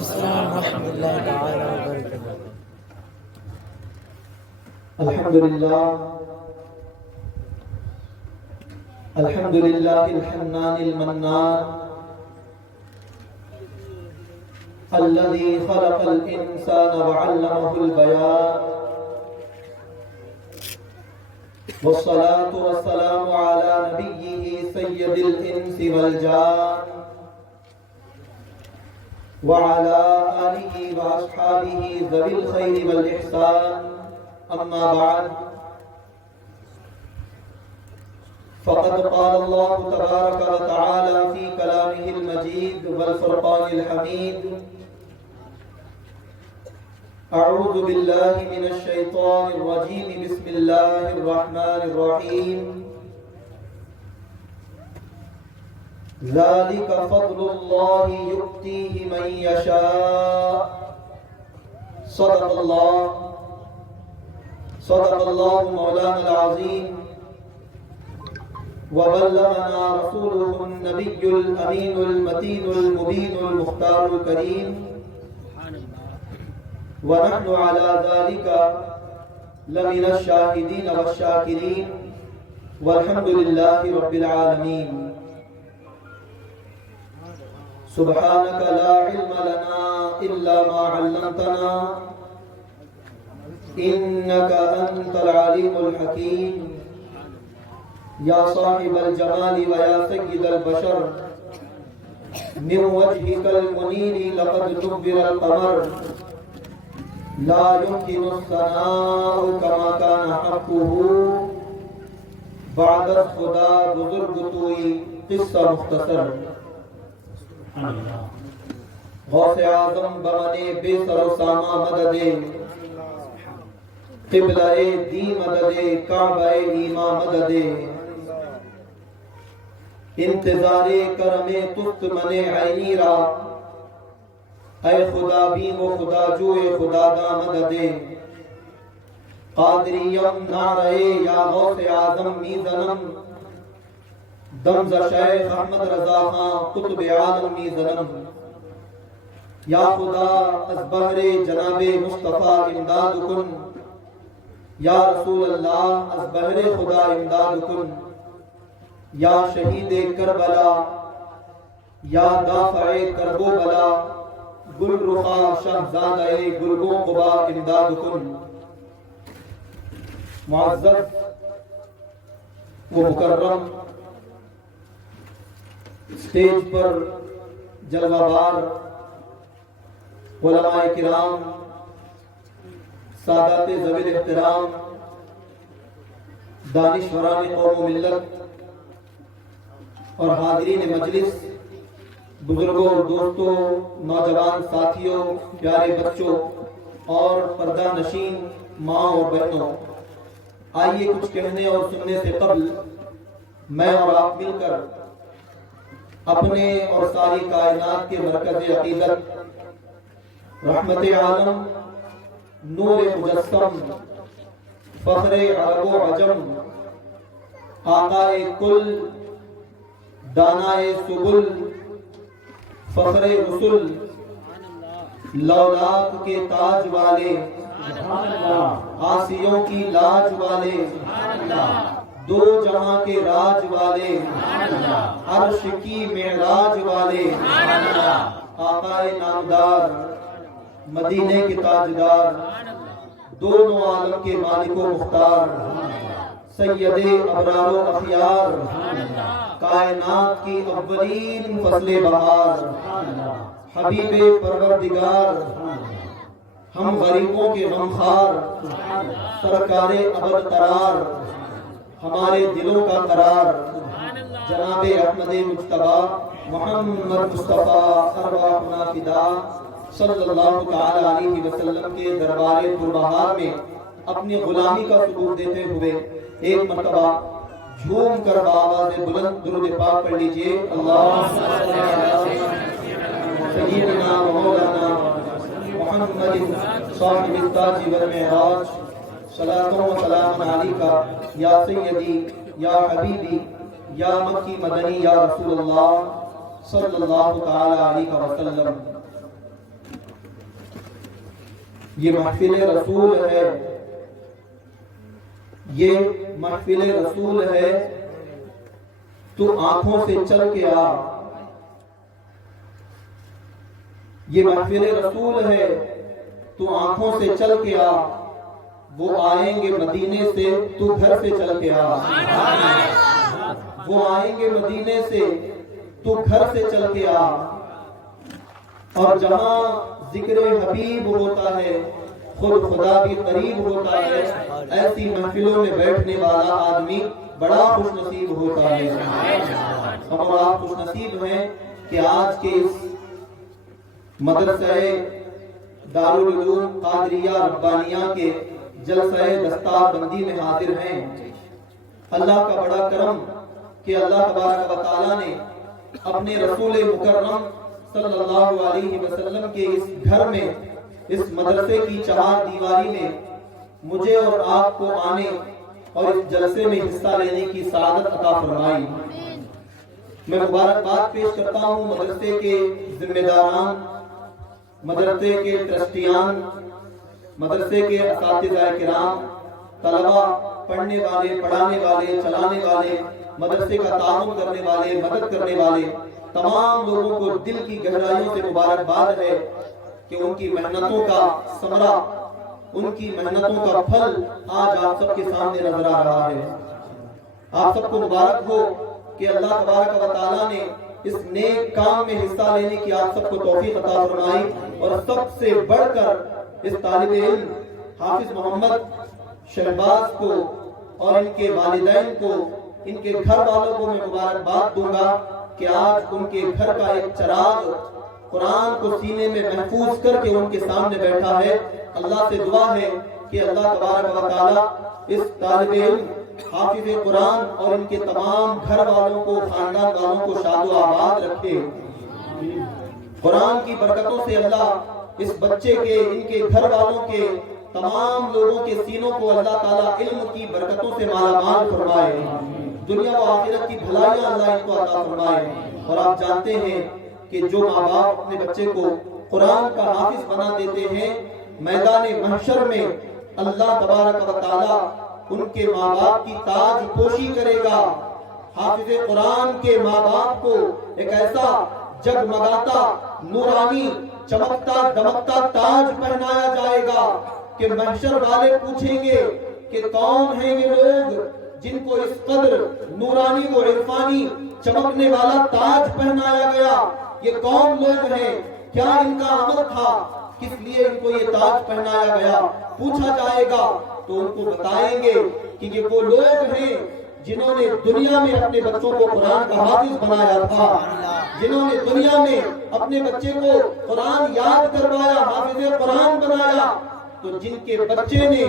السلام ورحمۃ اللہ تعالی وبرکاتہ۔ الحمدللہ الحمدللہ الحنان المنان الذي خلق الإنسان وعلمه البيان والصلاة والسلام على نبيه سيد الإنس والجان وعلى آله وأصحابه ذوي الخير والإحسان أما بعد فقد قال الله تبارك وتعالى في كلامه المجيد والفرقان الحميد أعوذ بالله من الشيطان الرجيم بسم الله الرحمن الرحيم ذلك فضل الله يؤتيه من يشاء صدق الله مولانا العظيم وبلغنا رسوله النبي الأمين المتين المبين المختار الكريم ونحن على ذلك لمن الشاهدين والشاكرين والحمد لله رب العالمين سبحانك لا علم لنا إلا ما علمتنا إنك أنت العليم الحكيم يا صاحب الجمال ويا سيد البشر من وجهك المنير لقد نبر القمر لا يمكن الثناء كما كان حقه بعد خدا بزرگ توئی قصہ مختصر غوث اعظم بمنے بے سر و ساما مددے قبلہ دی مددے کعبہ ایما مددے انتظار کرم تست من عینی را اے خدا بین و خدا جوئے خدا دا مددے قادریم نعرے یا غوث اعظم میزنم دمز شیخ احمد رضا خان قطب عالم میزنم یا خدا از بحر جناب مصطفیٰ امداد کن یا رسول اللہ از بحر خدا امداد کن یا شہید کربلا یا دافع کرب و بلا گل رخا شہزادہ گلگوں قبا امداد کن معزز و مکرم اسٹیج پر جلوہ بار علماء کرام سادات ذوی الاحترام دانشوران قوم و ملت اور حاضرین مجلس بزرگوں دوستوں نوجوان ساتھیوں پیارے بچوں اور پردہ نشین ماں اور بہنوں آئیے کچھ کہنے اور سننے سے قبل میں اور آپ مل کر اپنے اور ساری کائنات کے مرکز عقیدت رحمت عالم نور مجسم فخر عرب و عجم آقا کل دانائے سبل فخر رسل لولاک کے تاج والے آسیوں کی لاج والے دو جہاں کے راج والے عرش کی معراج والے آقا نامدار مدینے کے تاجدار دونوں عالم کے مالک و مختار سید ابرار و اخیار کائنات کی اولین فصل بہار حبیب پروردگار ہم غریبوں کے غمخوار سرکار ابد قرار ہمارے دلوں کا قرار جناب احمد مجتبی محمد مصطفیٰ ارواحنا فدا صلی اللہ تعالی علیہ وسلم کے دربار پربہار میں اپنی غلامی کا ثبوت دیتے ہوئے ایک مرتبہ جھوم کر بآواز بلند درود پاک پڑھ لیجئے اللہم صلی علی سیدنا و مولانا محمد صاحب التاج والمعراج صلاۃ و سلام علیکہ یا سیدی یا حبیبی یا مکی مدنی یا رسول اللہ صلی اللہ تعالی علیہ وسلم۔ یہ محفل رسول ہے، یہ محفل رسول ہے، تو آنکھوں سے چل کے آ۔ یہ محفل رسول ہے، تو آنکھوں سے چل کے آ، وہ آئیں گے مدینے سے، تو گھر سے چل کے آ۔ وہ آئیں گے مدینے سے، تو گھر سے چل کے آ۔ اور جہاں ذکر حبیب ہوتا ہے، خود خدا بھی قریب ہوتا ہے، ایسی محفلوں میں بیٹھنے والا آدمی بڑا خوش نصیب ہوتا ہے۔ اور آپ خوش نصیب ہیں کہ آج کے اس مدرسہ دارالعلوم قادریہ ربانیہ کے جلسہ دستار بندی میں حاضر ہیں۔ اللہ کا بڑا کرم کہ اللہ تبارک و تعالیٰ نے اپنے رسول مکرم صلی اللہ علیہ وسلم کے اس گھر میں، اس مدرسے کی چہار دیواری میں مجھے اور آپ کو آنے اور اس جلسے میں حصہ لینے کی سعادت عطا فرمائی۔ میں مبارکباد پیش کرتا ہوں مدرسے کے ذمہ داران، مدرسے کے ٹرسٹیان، مدرسے کے اساتذہ کرام، طلبہ، پڑھنے والے، پڑھانے والے، چلانے والے، مدرسے کا تعاون کرنے والے، مدد کرنے والے تمام لوگوں کو دل کی گہرائیوں سے مبارکباد ہے کہ ان کی محنتوں کا ثمرہ، ان کی محنتوں کا پھل آج آپ سب کے سامنے نظر آ رہا ہے۔ آپ سب کو مبارک ہو کہ اللہ تبارک و تعالیٰ نے اس نیک کام میں حصہ لینے کی آپ سب کو توفیق عطا فرمائی، اور سب سے بڑھ کر اس طالب علم حافظ محمد شہباز کو اور ان کے والدین کو، ان کے گھر والوں کو میں مبارکباد دوں گا کہ آج ان کے گھر کا ایک چراغ قرآن کو سینے میں محفوظ کر کے ان کے سامنے بیٹھا ہے۔ اللہ سے دعا ہے کہ اللہ تبارک و تعالیٰ اس طالب علم حافظ قرآن اور ان کے تمام گھر والوں کو، خاندان والوں کو شاد و آباد رکھے۔ قرآن کی برکتوں سے اللہ اس بچے کے، ان کے گھر والوں کے، تمام لوگوں کے سینوں کو اللہ تعالیٰ علم کی برکتوں سے مالا مال فرمائے، دنیا و آخرت کی بھلائیاں اللہ ان کو عطا فرمائے۔ اور آپ جانتے ہیں کہ جو ماں باپ اپنے بچے کو قرآن کا حافظ بنا دیتے ہیں، میدان محشر میں اللہ تبارک و تعالیٰ ان کے ماں باپ کی تاج پوشی کرے گا۔ حافظ قرآن کے ماں باپ کو ایک ایسا جگمگاتا، نورانی، چمکتا دمکتا تاج پہنایا جائے گا کہ محشر والے پوچھیں گے کہ کون ہیں یہ لوگ جن کو اس قدر نورانی و عرفانی چمکنے والا تاج پہنایا گیا؟ یہ کون لوگ ہیں؟ کیا ان کا عمل تھا؟ کس لیے ان کو یہ تاج پہنایا گیا؟ پوچھا جائے گا تو ان کو بتائیں گے کہ یہ وہ لوگ ہیں جنہوں نے دنیا میں اپنے بچوں کو قرآن کا حافظ بنایا تھا، جنہوں نے دنیا میں اپنے بچے کو قرآن یاد کروایا، حافظ قرآن بنایا۔ تو جن کے بچے نے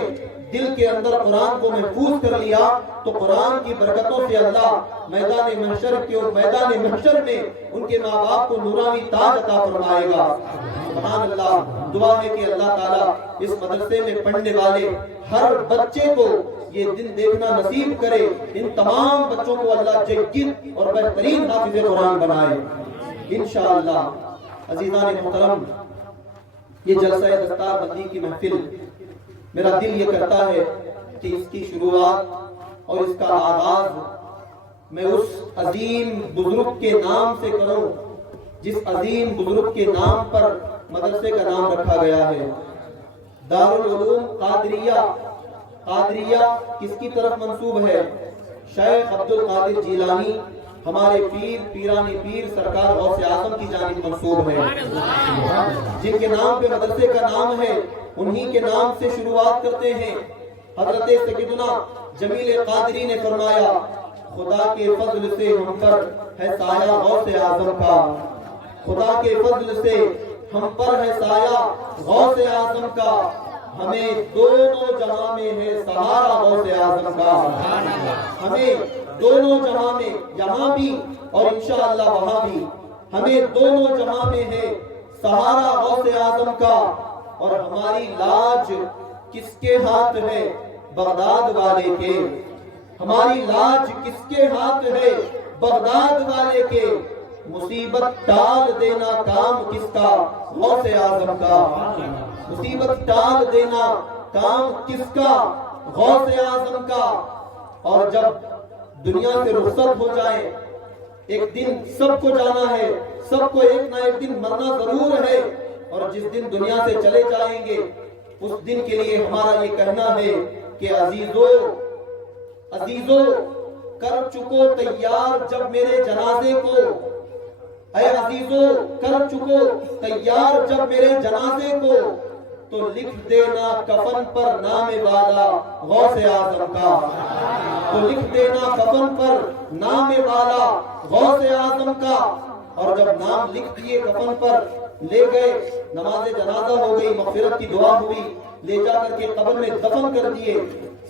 دل کے اندر قرآن کو محفوظ کر لیا تو قرآن کی برکتوں سے اللہ میدان محشر میں ان کے ماں باپ کو نورانی تاج عطا فرمائے گا۔ سبحان اللہ۔ دعا ہے کہ اللہ تعالیٰ اس مدرسے میں پڑھنے والے ہر بچے کو یہ دن دیکھنا نصیب کرے، ان تمام بچوں کو اللہ جید اور بہترین حافظ قرآن بنائے انشاءاللہ۔ عزیزان محترم، یہ جلسہ دستار بندی کی محفل، میرا دل یہ کرتا ہے کہ اس کی شروعات اور اس کا آغاز میں اس عظیم بزرگ کے نام سے کروں جس عظیم بزرگ کے نام پر مدرسے کا نام رکھا گیا ہے، دارالعلوم قادریہ۔ قادریہ کس کی طرف منسوب ہے؟ شیخ عبدالقادر جیلانی، ہمارے پیر پیرانی پیر سرکار غوث اعظم کی جانب منسوب ہے۔ جن کے نام پہ مدرسے کا نام ہے انہی کے نام سے شروعات کرتے ہیں۔ حضرت سیدنا جمیل قادری نے فرمایا، خدا کے فضل سے ہم پر ہے سایہ غوث اعظم کا، خدا کے فضل سے ہم پر ہے سایہ غوث اعظم کا، ہمیں دونوں جہاں میں ہے سہارا غوث اعظم کا، ہمیں دونوں جہاں میں، یہاں بھی اور انشاءاللہ وہاں بھی، ہمیں دونوں جہاں میں ہے سہارا غوث اعظم کا۔ اور ہماری لاج کس کے ہاتھ ہے؟ بغداد والے کے۔ ہماری لاج کس کے ہاتھ ہے؟ بغداد والے کے۔ مصیبت ٹال دینا کام کس کا؟ غوث اعظم کا۔ مصیبت ٹال دینا کام کس کا؟ غوث اعظم کا۔ اور جب دنیا سے رخصت ہو جائے، ایک دن سب کو جانا ہے، سب کو ایک نہ ایک دن مرنا ضرور ہے، اور جس دن دنیا سے چلے جائیں گے اس دن کے لیے ہمارا یہ کہنا ہے کہ عزیزو کر چکو تیار جب میرے جنازے کو، اے عزیزو کر چکو تیار جب میرے جنازے کو، تو لکھ دینا کفن پر نام والا غوث اعظم کا، تو لکھ دینا کفن پر نام والا غوث اعظم کا۔ اور جب نام لکھ دیے کفن پر، لے گئے، نماز جنازہ ہو گئی، مغفرت کی دعا ہوئی، لے جا کر کے قبر میں دفن کر دیے،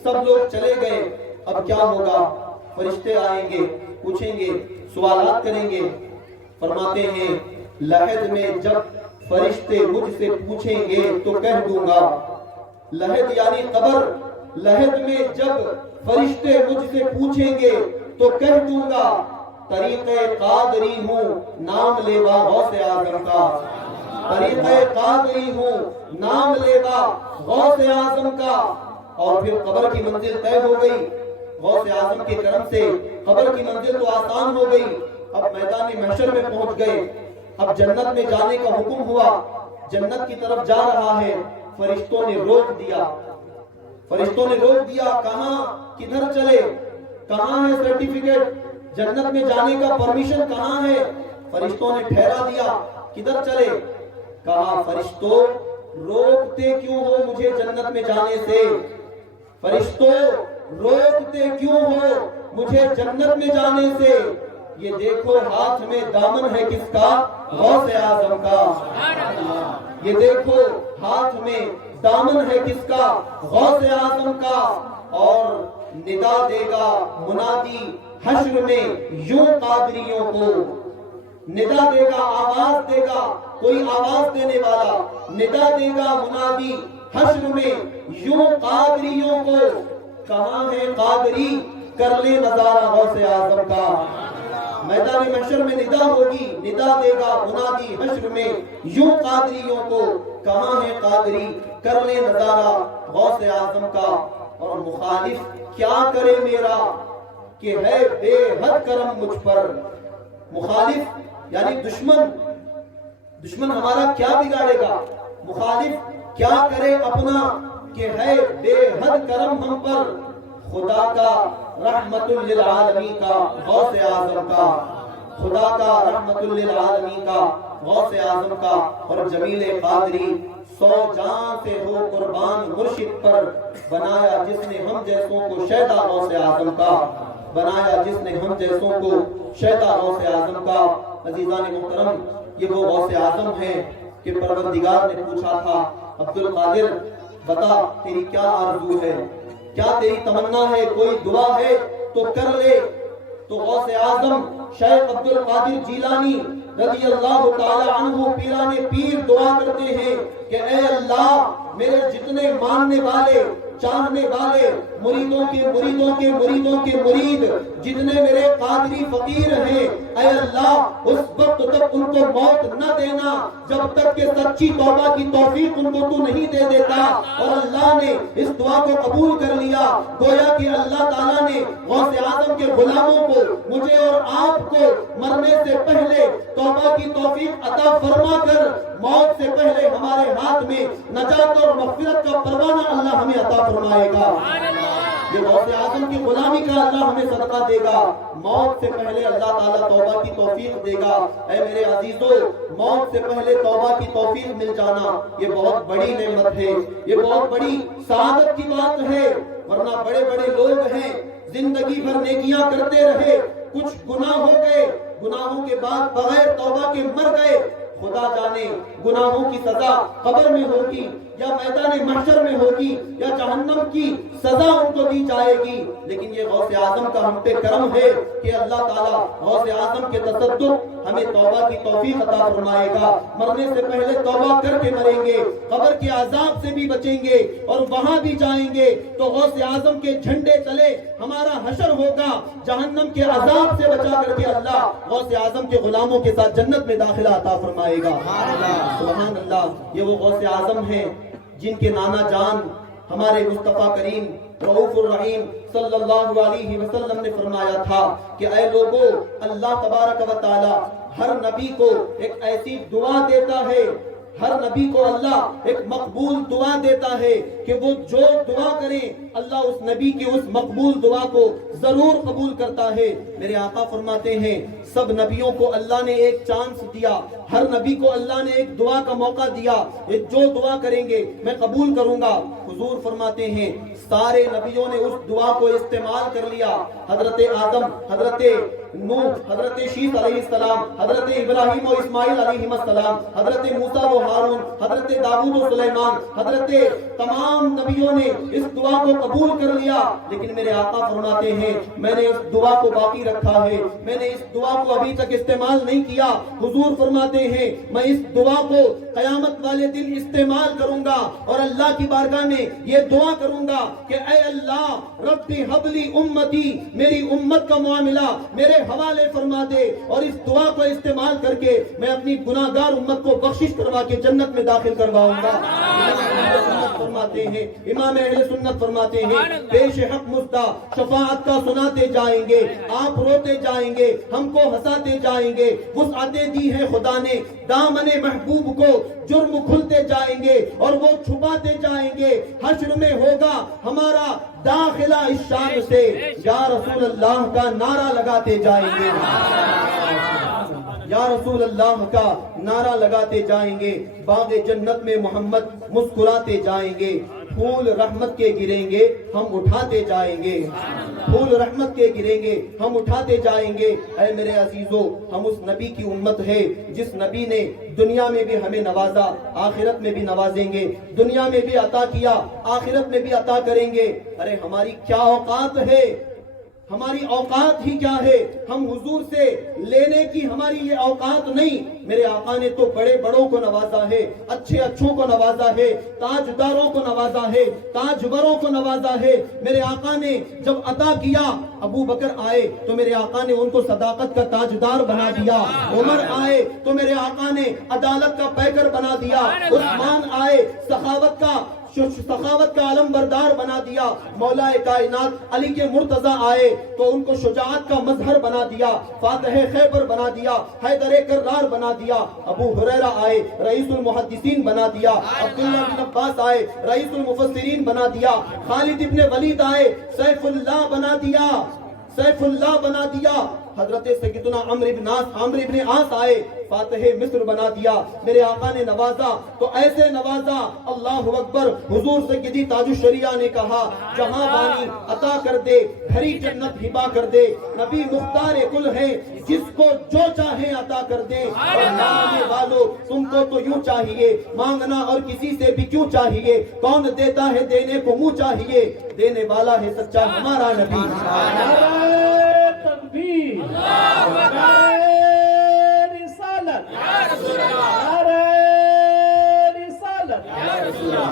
سب لوگ چلے گئے۔ اب کیا ہوگا؟ فرشتے آئیں گے، پوچھیں گے، سوالات کریں گے۔ فرماتے ہیں لحد میں جب فرشتے مجھ سے پوچھیں گے تو کہہ دوں گا، لحد یعنی قبر، لحد میں جب فرشتے مجھ سے پوچھیں گے تو کہہ دوں گا طریقہ قادری ہوں نام لیوا غوث اعظم کا، طریقہ قادری ہوں نام لیوا غوث اعظم کا۔ اور پھر قبر کی منزل طے ہو گئی، غوث اعظم کے کرم سے قبر کی منزل تو آسان ہو گئی۔ اب میدان محشر میں پہنچ گئے، اب جنت میں جانے کا حکم ہوا، جنت کی طرف جا رہا ہے۔ فرشتوں نے روک دیا، فرشتوں نے روک دیا، کہاں کدھر چلے؟ کہاں ہے سرٹیفکیٹ جنت میں جانے کا؟ پرمیشن کہاں ہے؟ فرشتوں نے ٹھہرا دیا، کدھر چلے؟ کہا فرشتوں روکتے کیوں ہو مجھے جنت میں جانے سے؟ فرشتوں روکتے کیوں ہو مجھے جنت میں جانے سے؟ یہ دیکھو ہاتھ میں دامن ہے کس کا؟ غوث اعظم کا۔ یہ دیکھو ہاتھ میں دامن ہے کس کا؟ غوث اعظم کا۔ اور ندا دے گا منادی حشر میں یوں قادریوں کو، ندا دے گا، آواز دے گا، کوئی آواز دینے والا، ندا دے گا منادی حشر میں یوں قادریوں کو، کہاں ہے قادری کر لے نظارہ غوث اعظم کا۔ میدان محشر میں ندا ہوگی، ندا دے گا منادی حشر میں یوں قادریوں کو، کہاں ہے قادری کر لے نظارہ غوث اعظم کا۔ اور مخالف کیا کرے میرا کہ ہے بے حد کرم مجھ پر، مخالف یعنی دشمن ہمارا کیا بگاڑے گا؟ مخالف کیا کرے اپنا کہ ہے بے حد کرم ہم پر، خدا کا رحمت للعالمین کا غوث اعظم کا، خدا کا رحمت للعالمین کا غوث اعظم کا۔ اور جمیل قادری 100 جان سے ہو قربان مرشد پر، بنایا جس نے ہم جیسوں کو شیدا غوث اعظم کا، بنایا جس نے ہم جیسوں کو شیدا غوث اعظم کا۔ عزیزان محترم، یہ وہ غوث اعظم ہے کہ پروردگار نے پوچھا تھا عبد القادر بتا تیری کیا آرزو ہے، کیا تیری تمنا ہے، کوئی دعا ہے تو کر لے۔ تو غوث اعظم شیخ عبد القادر جیلانی رضی اللہ تعالی عنہ پیران پیر دعا کرتے ہیں کہ اے اللہ میرے جتنے ماننے والے، چاہنے والے، مریدوں کے مریدوں کے مریدوں کے مرید، جتنے میرے قادری فقیر ہیں، اے اللہ اس وقت تک ان کو موت نہ دینا جب تک کہ سچی توبہ کی توفیق ان کو تو نہیں دے دیتا۔ اور اللہ نے اس دعا کو قبول کر لیا، گویا کہ اللہ تعالیٰ نے غوث اعظم کے غلاموں کو، مجھے اور آپ کو مرنے سے پہلے توبہ کی توفیق عطا فرما کر موت سے پہلے ہمارے ہاتھ میں نجات اور مغفرت کا پروانہ اللہ ہمیں عطا فرمائے گا۔ یہ غوث اعظم کی غلامی کا اللہ ہمیں صدقہ دے گا، موت سے پہلے اللہ تعالیٰ توبہ کی توفیق دے گا۔ اے میرے عزیزو، موت سے پہلے توبہ کی توفیق مل جانا یہ بہت بڑی نعمت ہے، یہ بہت بڑی سعادت کی بات ہے۔ ورنہ بڑے بڑے لوگ ہیں زندگی بھر نیکیاں کرتے رہے، کچھ گناہ ہو گئے، گناہوں کے بعد بغیر توبہ کے مر گئے، خدا جانے گناہوں کی سزا قبر میں ہوگی یا میدان محشر میں ہوگی یا جہنم کی سزا ان کو دی جائے گی۔ لیکن یہ غوث اعظم کا ہم پہ کرم ہے کہ اللہ تعالیٰ غوث اعظم کے تصدق ہمیں توبہ کی توفیق عطا فرمائے گا. مرنے سے پہلے توبہ کر کے مریں گے, قبر کے عذاب سے بھی بچیں گے, اور وہاں بھی جائیں گے تو غوث اعظم کے جھنڈے تلے ہمارا حشر ہوگا. جہنم کے عذاب سے بچا کر کے اللہ غوث اعظم کے غلاموں کے ساتھ جنت میں داخلہ عطا فرمائے گا. سبحان اللہ. یہ وہ غوث اعظم ہیں جن کے نانا جان ہمارے مصطفیٰ کریم رؤوف الرحیم صلی اللہ علیہ وسلم نے فرمایا تھا کہ اے لوگو, اللہ تبارک و تعالی ہر نبی کو ایک ایسی دعا دیتا ہے, ہر نبی کو اللہ ایک مقبول دعا دیتا ہے کہ وہ جو دعا کرے اللہ اس نبی کی اس مقبول دعا کو ضرور قبول کرتا ہے. میرے آقا فرماتے ہیں سب نبیوں کو اللہ نے ایک چانس دیا, ہر نبی کو اللہ نے ایک دعا کا موقع دیا, جو دعا کریں گے میں قبول کروں گا. حضور فرماتے ہیں سارے نبیوں نے اس دعا کو استعمال کر لیا. حضرت آدم, حضرت نوح, حضرت شیث علیہ السلام, حضرت ابراہیم و اسماعیل علیہ السلام, حضرت موسیٰ و ہارون, حضرت داؤد و سلیمان, حضرت تمام نبیوں نے اس دعا کو قبول کر لیا. لیکن میرے آقا فرماتے ہیں میں نے اس دعا کو باقی رکھا ہے, میں نے اس دعا کو ابھی تک استعمال نہیں کیا. حضور فرماتے ہیں میں اس دعا کو قیامت والے دن استعمال کروں گا اور اللہ کی بارگاہ میں یہ دعا کروں گا کہ اے اللہ ربی حبلی امتی, میری امت کا معاملہ میرے حوالے فرما دے, اور اس دعا کو استعمال کر کے میں اپنی گناہگار امت کو بخشش کروا کے جنت میں داخل کرواؤں گا. فرماتے ہیں امام اہل سنت فرماتے ہیں پیش حق مصدع شفاعت کا سناتے جائیں گے, آپ روتے جائیں گے, ہم کو ہنساتے جائیں گے. وسعتیں دی ہے خدا نے دامن محبوب کو, جرم کھلتے جائیں گے اور وہ چھپاتے جائیں گے. حشر میں ہوگا ہمارا داخلہ اس شان سے, یا رسول اللہ کا نعرہ لگاتے جائیں گے, یا رسول اللہ کا نعرہ لگاتے جائیں گے. باغ جنت میں محمد مسکراتے جائیں گے. پھول رحمت کے گریں گے ہم اٹھاتے جائیں گے, پھول رحمت کے گریں گے ہم اٹھاتے جائیں گے. اے میرے عزیزو, ہم اس نبی کی امت ہے جس نبی نے دنیا میں بھی ہمیں نوازا, آخرت میں بھی نوازیں گے. دنیا میں بھی عطا کیا, آخرت میں بھی عطا کریں گے. ارے ہماری کیا اوقات ہے, ہماری اوقات ہی کیا ہے, ہم حضور سے لینے کی ہماری یہ اوقات نہیں. میرے آقا نے تو بڑے بڑوں کو نوازا ہے, اچھے اچھوں کو نوازا ہے, تاجداروں کو نوازا ہے, تاجوروں کو نوازا ہے. میرے آقا نے جب عطا کیا, ابو بکر آئے تو میرے آقا نے ان کو صداقت کا تاجدار بنا دیا. عمر آئے تو میرے آقا نے عدالت کا پیکر بنا دیا. عثمان آئے سخاوت کا علم بردار بنا دیا. مولا کائنات علی کے مرتضی آئے تو ان کو شجاعت کا مظہر بنا دیا. فاتح خیبر بنا دیا, حیدر کرار بنا دیا. ابو ہریرہ آئے رئیس المحدثین بنا دیا. عبداللہ بن عباس آئے رئیس المفسرین بنا دیا. خالد ابن ولید آئے سیف اللہ بنا دیا, سیف اللہ بنا دیا. حضرت سیدنا عمرو ابن عاص آئے فاتح مصر بنا دیا. میرے آقا نے نوازا تو ایسے نوازا, اللہ اکبر. حضور سیدی تاج الشریعہ نے کہا جہاں بانی عطا کر دے, بھری جنت ہبا کر دے. نبی مختار کل ہے جس کو جو چاہے عطا کر دے. اور مانگنے والوں تم کو تو یوں چاہیے, مانگنا اور کسی سے بھی کیوں چاہیے. کون دیتا ہے دینے کو منہ چاہیے, دینے والا ہے سچا ہمارا نبی. تکبیر, رسالت, رسالت,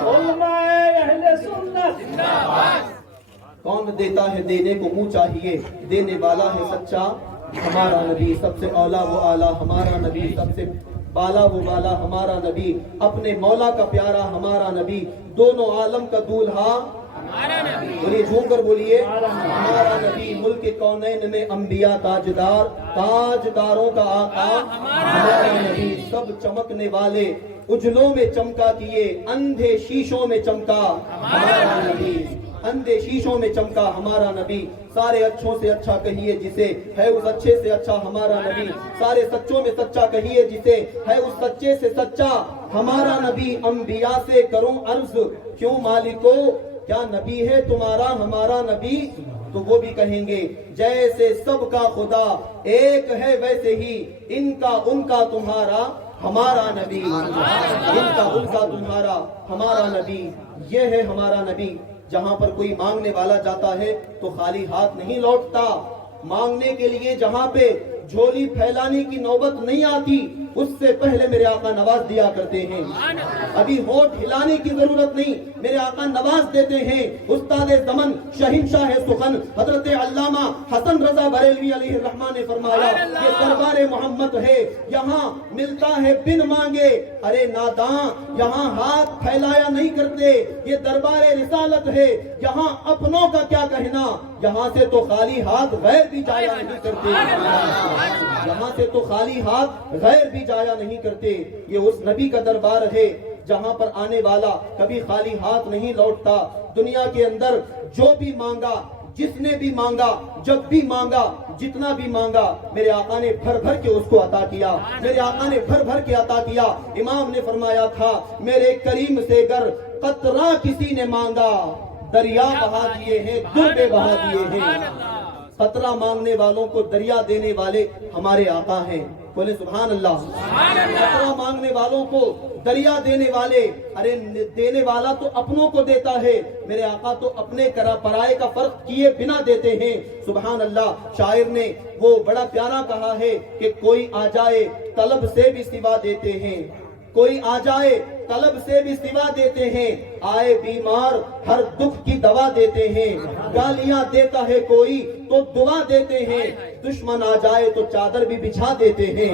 علماء اہل سنت. کون دیتا ہے دینے کو منہ چاہیے, دینے والا ہے سچا ہمارا نبی. سب سے اولا وہ اعلیٰ ہمارا نبی, سب سے بالا وہ بالا ہمارا نبی. اپنے مولا کا پیارا ہمارا نبی, دونوں عالم کا دولہا بولیے, جھوم کر بولیے ہمارا نبی. ملک کونین میں انبیاء تاجدار, تاجداروں کا آقا ہمارا نبی. سب چمکنے والے اجلوں میں چمکا کیے, اندھے شیشوں میں چمکا ہمارا نبی, اندھے شیشوں میں چمکا ہمارا نبی. سارے اچھوں سے اچھا کہیے جسے, ہے اس اچھے سے اچھا ہمارا نبی. سارے سچوں میں سچا کہیے جسے, ہے اس سچے سے سچا ہمارا نبی. انبیاء سے کروں عرض کیوں مالکو, کیا نبی ہے تمہارا ہمارا نبی. تو وہ بھی کہیں گے جیسے سب کا خدا ایک ہے ویسے ہی ان کا تمہارا ہمارا نبی, ان کا تمہارا ہمارا نبی. یہ ہے ہمارا نبی. جہاں پر کوئی مانگنے والا جاتا ہے تو خالی ہاتھ نہیں لوٹتا, مانگنے کے لیے جہاں پہ جھولی پھیلانے کی نوبت نہیں آتی اس سے پہلے میرے آقا نواز دیا کرتے ہیں. ابھی ہونٹ ہلانے کی ضرورت نہیں, میرے آقا نواز دیتے ہیں. استاد زمن شہنشاہ سخن حضرت علامہ حسن رضا بریلوی علیہ الرحمہ نے فرمایا یہ دربار محمد ہے, یہاں ملتا ہے بن مانگے. ارے ناداں, یہاں ہاتھ پھیلایا نہیں کرتے, یہ دربار رسالت ہے. یہاں اپنوں کا کیا کہنا, یہاں سے تو خالی ہاتھ غیر بھی جایا نہیں کرتے. یہاں سے تو خالی ہاتھ غیر بھی جایا نہیں کرتے. یہ اس نبی کا دربار ہے جہاں پر آنے والا کبھی خالی ہاتھ نہیں لوٹتا. دنیا کے اندر جو بھی مانگا, جس نے بھی مانگا, جب بھی مانگا, جتنا بھی مانگا, میرے آقا نے بھر بھر کے اس کو عطا کیا. میرے آقا نے بھر بھر کے عطا کیا. امام نے فرمایا تھا میرے کریم سے گر قطرہ کسی نے مانگا, دریا بہا دیے ہیں, دربے بہا دیے ہیں. قطرہ مانگنے والوں کو دریا دینے والے ہمارے آقا ہیں. بولے سبحان اللہ. قطرہ مانگنے والوں کو دریا دینے والے, ارے دینے والا تو اپنوں کو دیتا ہے, میرے آقا تو اپنے پرائے کا فرق کیے بنا دیتے ہیں. سبحان اللہ. شاعر نے وہ بڑا پیارا کہا ہے کہ کوئی آ جائے طلب سے بھی سوا دیتے ہیں, کوئی آ جائے طلب سے بھی سوا دیتے ہیں. آئے بیمار ہر دکھ کی دوا دیتے ہیں, گالیاں دیتا ہے کوئی تو دعا دیتے ہیں. دشمن آ جائے تو چادر بھی بچھا دیتے ہیں,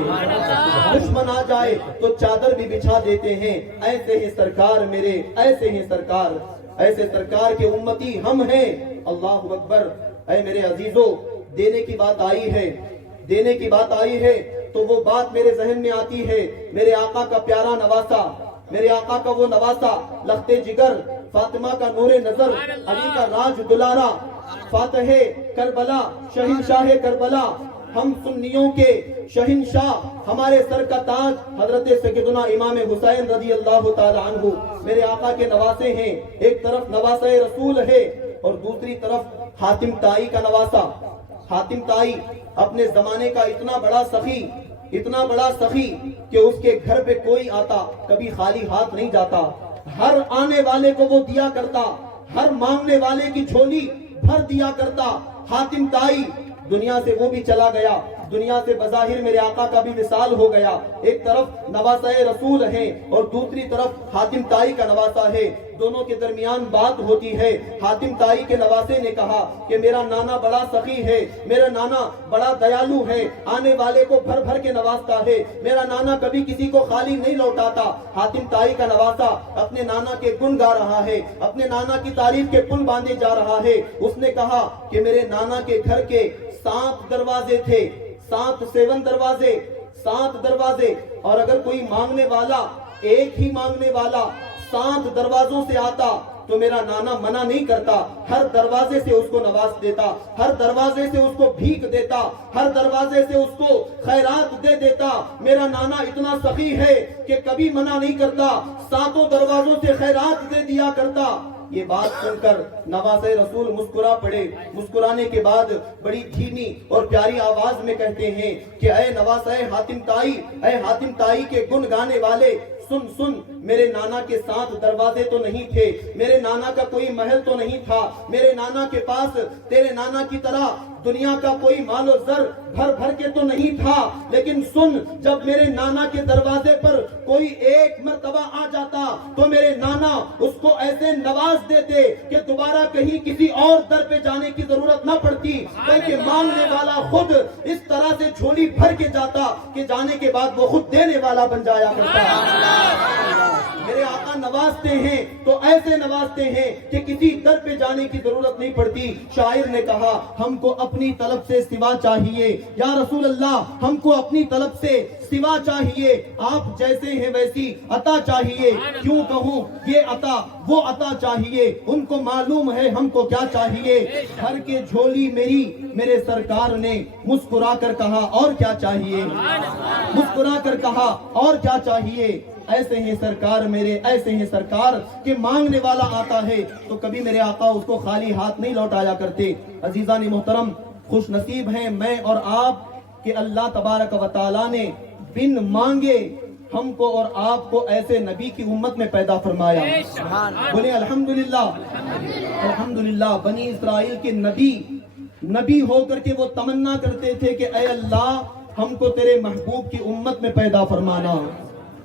دشمن آ جائے تو چادر بھی بچھا دیتے ہیں. ایسے ہی سرکار میرے, ایسے ہی سرکار, ایسے سرکار کے امتی ہم ہیں. اللہ اکبر. اے میرے عزیزوں, دینے کی بات آئی ہے, دینے کی بات آئی ہے تو وہ بات میرے ذہن میں آتی ہے. میرے آقا کا پیارا نواسا, میرے آقا کا وہ نواسا, لخت جگر, فاطمہ کا نور نظر, علی کا راج دلارا, فاتح کربلا, شہنشاہ کربلا, ہم سنیوں کے شہنشاہ, ہمارے سر کا تاج حضرت سیدنا امام حسین رضی اللہ تعالی عنہ میرے آقا کے نواسے ہیں. ایک طرف نواسہ رسول ہے اور دوسری طرف حاتم طائی کا نواسا. حاتم طائی اپنے زمانے کا اتنا بڑا سخی, اتنا بڑا سخی کہ اس کے گھر پہ کوئی آتا کبھی خالی ہاتھ نہیں جاتا. ہر آنے والے کو وہ دیا کرتا, ہر مانگنے والے کی جھولی بھر دیا کرتا. حاتم طائی دنیا سے وہ بھی چلا گیا, دنیا سے بظاہر میرے آقا کا بھی وصال ہو گیا. ایک طرف نواسہ رسول ہے اور دوسری طرف حاتم طائی کا نواسا ہے. دونوں کے درمیان بات ہوتی ہے. حاتم طائی کے نواسے نے کہا کہ میرا نانا بڑا سخی ہے, میرا نانا بڑا دیالو ہے, آنے والے کو بھر بھر کے نوازتا ہے, میرا نانا کبھی کسی کو خالی نہیں لوٹاتا. حاتم طائی کا نواسا اپنے نانا کے گن گا رہا ہے, اپنے نانا کی تعریف کے پل باندھے جا رہا ہے. اس نے کہا کہ میرے نانا کے گھر کے 7 دروازے تھے, 7 دروازے, 7 دروازے, اور اگر کوئی مانگنے والا, ایک ہی مانگنے والا 7 دروازوں سے آتا تو میرا نانا منع نہیں کرتا, ہر دروازے سے اس کو نواز دیتا, ہر دروازے سے اس کو بھیک دیتا, ہر دروازے سے اس کو خیرات دے دیتا. میرا نانا اتنا سخی ہے کہ کبھی منع نہیں کرتا, 7 دروازوں سے خیرات دے دیا کرتا. یہ بات سن کر نواسہ رسول مسکرا پڑے. مسکرانے کے بعد بڑی دھیمی اور پیاری آواز میں کہتے ہیں کہ اے نواسہ حاتم طائی, اے حاتم طائی کے گن گانے والے, سن سن, میرے نانا کے 7 دروازے تو نہیں تھے, میرے نانا کا کوئی محل تو نہیں تھا, میرے نانا کے پاس تیرے نانا کی طرح دنیا کا کوئی مال و زر بھر بھر کے تو نہیں تھا, لیکن سن, جب میرے نانا کے دروازے پر کوئی ایک مرتبہ آ جاتا تو میرے نانا اس کو ایسے نواز دیتے کہ دوبارہ کہیں کسی اور در پہ جانے کی ضرورت نہ پڑتی, بلکہ مانگنے والا خود اس طرح سے جھولی بھر کے جاتا کہ جانے کے بعد وہ خود دینے والا بن جایا کرتا. میرے آقا نوازتے ہیں تو ایسے نوازتے ہیں کہ کسی در پہ جانے کی ضرورت نہیں پڑتی. شاعر نے کہا ہم کو اپنی طلب سے سوا چاہیے, یا رسول اللہ ہم کو اپنی طلب سے سوا چاہیے, آپ جیسے ہیں ویسی عطا چاہیے. کیوں کہوں یہ عطا وہ عطا چاہیے, ان کو معلوم ہے ہم کو کیا چاہیے. بھر کے جھولی میری میرے سرکار نے مسکرا کر کہا اور کیا چاہیے, مسکرا کر کہا اور کیا چاہیے. ایسے ہیں سرکار میرے, ایسے ہیں سرکار کہ مانگنے والا آتا ہے تو کبھی میرے آقا اس کو خالی ہاتھ نہیں لوٹایا کرتے. عزیزان محترم, خوش نصیب ہیں میں اور آپ کہ اللہ تبارک و تعالیٰ نے بن مانگے ہم کو اور آپ کو ایسے نبی کی امت میں پیدا فرمایا. بولے الحمدللہ, الحمدللہ. بنی اسرائیل کے نبی نبی ہو کر کے وہ تمنا کرتے تھے کہ اے اللہ ہم کو تیرے محبوب کی امت میں پیدا فرمانا،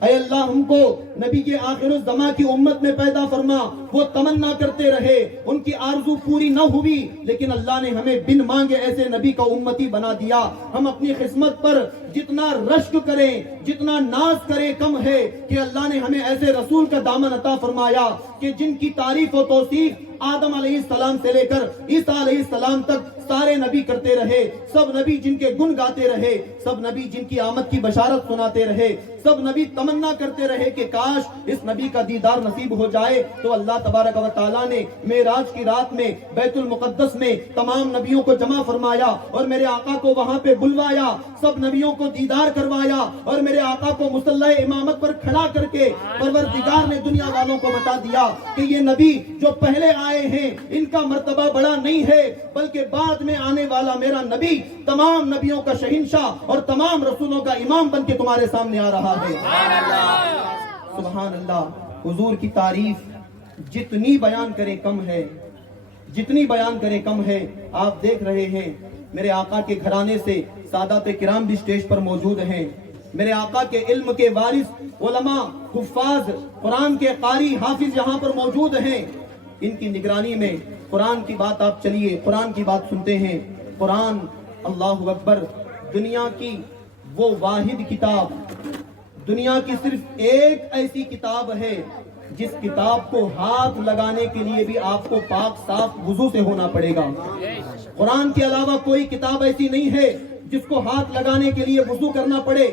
اے اللہ ہم کو نبی کے آخر الزماں کی امت میں پیدا فرما۔ وہ تمنا کرتے رہے، ان کی آرزو پوری نہ ہوئی، لیکن اللہ نے ہمیں بن مانگے ایسے نبی کا امتی بنا دیا۔ ہم اپنی قسمت پر جتنا رشک کریں، جتنا ناز کریں کم ہے کہ اللہ نے ہمیں ایسے رسول کا دامن عطا فرمایا کہ جن کی تعریف و توصیف آدم علیہ السلام سے لے کر عیسیٰ علیہ السلام تک سارے نبی کرتے رہے۔ سب نبی جن کے گن گاتے رہے، سب نبی جن کی آمد کی بشارت سناتے رہے، سب نبی تمنا کرتے رہے کہ کاش اس نبی کا دیدار نصیب ہو جائے۔ تو اللہ تبارک و تعالیٰ نے معراج کی رات میں بیت المقدس میں تمام نبیوں کو جمع فرمایا اور میرے آقا کو وہاں پہ بلوایا، سب نبیوں کو دیدار کروایا اور میرے آقا کو مصلی امامت پر کھڑا کر کے پروردگار نے دنیا والوں کو بتا دیا کہ یہ نبی جو پہلے آئے ہیں ان کا مرتبہ بڑا نہیں ہے، بلکہ بعد میں آنے والا میرا نبی تمام نبیوں کا شہنشاہ اور تمام رسولوں کا امام بن کے تمہارے سامنے آ رہا ہے۔ سبحان اللہ۔ حضور کی تعریف جتنی بیان کریں کم ہے، جتنی بیان کریں کم ہے۔ آپ دیکھ رہے ہیں میرے آقا کے گھرانے سے سادات کرام بھی سٹیج پر موجود ہیں، میرے آقا کے علم کے وارث علماء، حفاظ، قرآن کے قاری، حافظ یہاں پر موجود ہیں۔ ان کی نگرانی میں قرآن کی بات آپ چلیے، قرآن کی بات سنتے ہیں۔ قرآن اللہ اکبر دنیا کی وہ واحد کتاب، دنیا کی صرف ایک ایسی کتاب ہے جس کتاب کو ہاتھ لگانے کے لیے بھی آپ کو پاک صاف وضو سے ہونا پڑے گا۔ قرآن کے علاوہ کوئی کتاب ایسی نہیں ہے جس کو ہاتھ لگانے کے لیے وضو کرنا پڑے،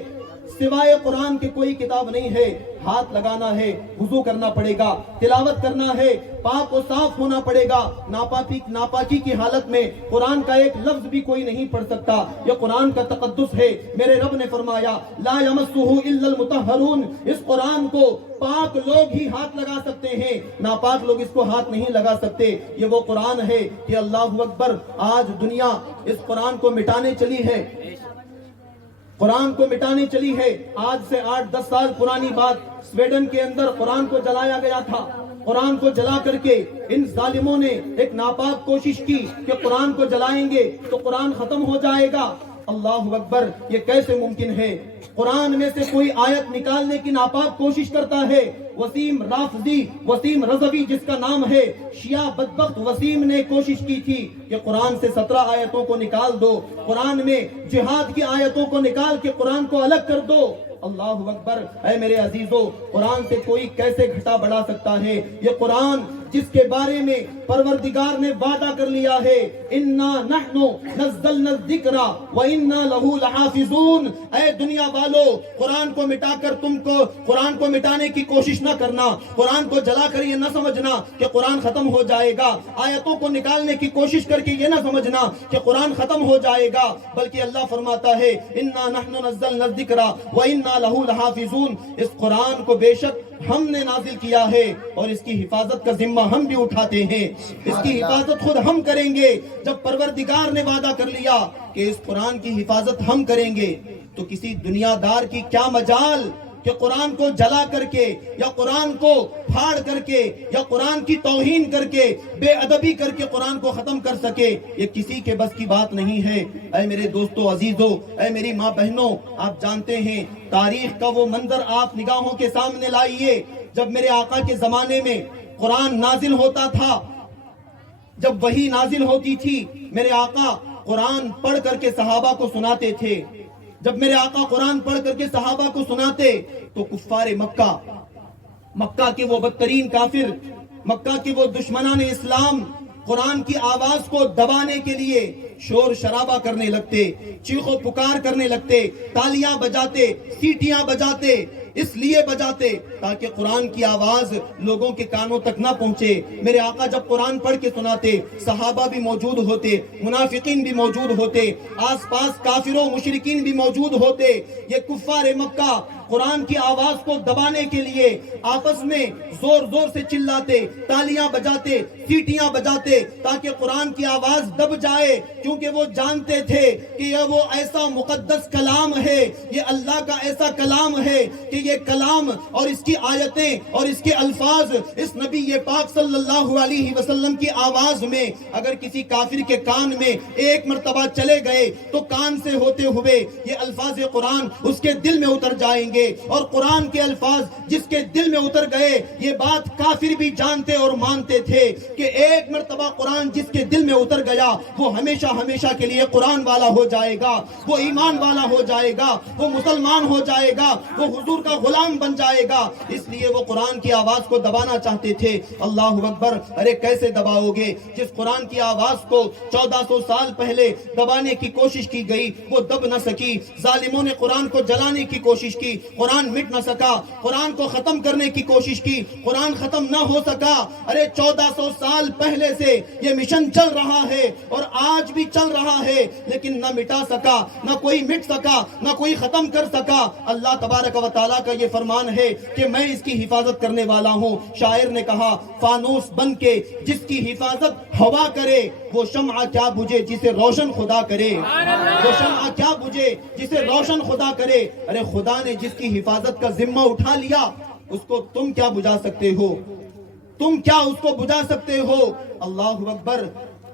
سوائے قرآن کے کوئی کتاب نہیں ہے۔ ہاتھ لگانا ہے، وضو کرنا پڑے گا، تلاوت کرنا ہے، پاک و صاف ہونا پڑے گا۔ ناپاکی کی حالت میں قرآن کا ایک لفظ بھی کوئی نہیں پڑھ سکتا، یہ قرآن کا تقدس ہے۔ میرے رب نے فرمایا لا یمسہ الا المطہرون، اس قرآن کو پاک لوگ ہی ہاتھ لگا سکتے ہیں، ناپاک لوگ اس کو ہاتھ نہیں لگا سکتے۔ یہ وہ قرآن ہے کہ اللہ اکبر آج دنیا اس قرآن کو مٹانے چلی ہے، قرآن کو مٹانے چلی ہے۔ آج سے 8-10 سال پرانی بات، سویڈن کے اندر قرآن کو جلایا گیا تھا۔ قرآن کو جلا کر کے ان ظالموں نے ایک ناپاک کوشش کی کہ قرآن کو جلائیں گے تو قرآن ختم ہو جائے گا۔ اللہ اکبر، یہ کیسے ممکن ہے؟ قرآن میں سے کوئی آیت نکالنے کی ناپاک کوشش کرتا ہے۔ وسیم رافضی، وسیم رضوی جس کا نام ہے، شیعہ بدبخت وسیم نے کوشش کی تھی کہ قرآن سے 17 آیتوں کو نکال دو، قرآن میں جہاد کی آیتوں کو نکال کے قرآن کو الگ کر دو۔ اللہ اکبر، اے میرے عزیزو، قرآن سے کوئی کیسے گھٹا بڑھا سکتا ہے؟ یہ قرآن جس کے بارے میں پروردگار نے وعدہ کر لیا ہے انا نحن نزلنا الذکر وانا له لحافظون، اے دنیا والو قرآن کو مٹا کر تم کو قرآن کو مٹانے کی کوشش نہ کرنا، قرآن کو جلا کر یہ نہ سمجھنا کہ قرآن ختم ہو جائے گا، آیتوں کو نکالنے کی کوشش کر کے یہ نہ سمجھنا کہ قرآن ختم ہو جائے گا، بلکہ اللہ فرماتا ہے انا نحن نزلنا الذکر وانا له لحافظون، اس قرآن کو بے شک ہم نے نازل کیا ہے اور اس کی حفاظت کا ذمہ ہم بھی اٹھاتے ہیں، اس کی حفاظت خود ہم کریں گے۔ جب پروردگار نے وعدہ کر لیا کہ اس قرآن کی حفاظت ہم کریں گے تو کسی دنیا دار کی کیا مجال کہ قرآن کو جلا کر کے یا قرآن کو پھاڑ کر کے یا قرآن کی توہین کر کے بے ادبی کر کے قرآن کو ختم کر سکے؟ یہ کسی کے بس کی بات نہیں ہے۔ اے میرے دوستو عزیزو، اے میری ماں بہنوں، آپ جانتے ہیں تاریخ کا وہ منظر آپ نگاہوں کے سامنے لائیے جب میرے آقا کے زمانے میں قرآن نازل ہوتا تھا، جب وحی نازل ہوتی تھی، میرے آقا قرآن پڑھ کر کے صحابہ کو سناتے تھے۔ جب میرے آقا قرآن پڑھ کر کے صحابہ کو سناتے تو کفار مکہ کے وہ بدترین کافر، مکہ کے وہ دشمنان اسلام قرآن کی آواز کو دبانے کے لیے شور شرابہ کرنے لگتے، چیخ و پکار کرنے لگتے، تالیاں بجاتے، سیٹیاں بجاتے، اس لیے بجاتے تاکہ قرآن کی آواز لوگوں کے کانوں تک نہ پہنچے۔ میرے آقا جب قرآن پڑھ کے سناتے، صحابہ بھی موجود ہوتے، منافقین بھی موجود ہوتے، آس پاس کافروں مشرکین بھی موجود ہوتے۔ یہ کفار مکہ قرآن کی آواز کو دبانے کے لیے آپس میں زور زور سے چلاتے، تالیاں بجاتے، سیٹیاں بجاتے تاکہ قرآن کی آواز دب جائے، کیونکہ وہ جانتے تھے کہ یہ وہ ایسا مقدس کلام ہے، یہ اللہ کا ایسا کلام ہے کہ یہ کلام اور اس کی آیتیں اور اس کے الفاظ اس نبی پاک صلی اللہ علیہ وسلم کی آواز میں اگر کسی کافر کے کان میں ایک مرتبہ چلے گئے تو کان سے ہوتے ہوئے یہ الفاظ قرآن اس کے دل میں اتر جائیں گے، اور قرآن کے الفاظ جس کے دل میں اتر گئے، یہ بات کافر بھی جانتے اور مانتے تھے کہ ایک مرتبہ قرآن جس کے دل میں اتر گیا وہ ہمیشہ ہمیشہ کے لیے قرآن والا ہو جائے گا، وہ ایمان والا ہو جائے گا، وہ مسلمان ہو جائے گا، وہ حضور کا غلام بن جائے گا۔ اس لیے وہ قرآن کی آواز کو دبانا چاہتے تھے۔ اللہ اکبر! ارے کیسے دباؤ گے؟ جس قرآن کی آواز کو 1400 سال پہلے دبانے کی کوشش کی گئی وہ دب نہ سکی، ظالموں نے قرآن کو جلانے کی کوشش کی، قرآن مٹ نہ سکا، قرآن کو ختم کرنے کی کوشش کی، قرآن ختم نہ ہو سکا۔ ارے 1400 سال پہلے سے یہ مشن چل رہا ہے اور آج بھی چل رہا ہے، لیکن نہ مٹا سکا، نہ کوئی مٹ سکا، نہ کوئی ختم کر سکا۔ اللہ تبارک و تعالیٰ کا یہ فرمان ہے کہ میں اس کی حفاظت کرنے والا ہوں۔ شاعر نے کہا فانوس بن کے جس کی حفاظت ہوا کرے، وہ شمع کیا بجھے جسے روشن خدا کرے، وہ شمع کیا بجھے جسے روشن خدا کرے۔ ارے خدا نے جس کی حفاظت کا ذمہ اٹھا لیا اس کو تم کیا بجھا سکتے ہو؟ تم کیا اس کو بجھا سکتے ہو؟ اللہ اکبر!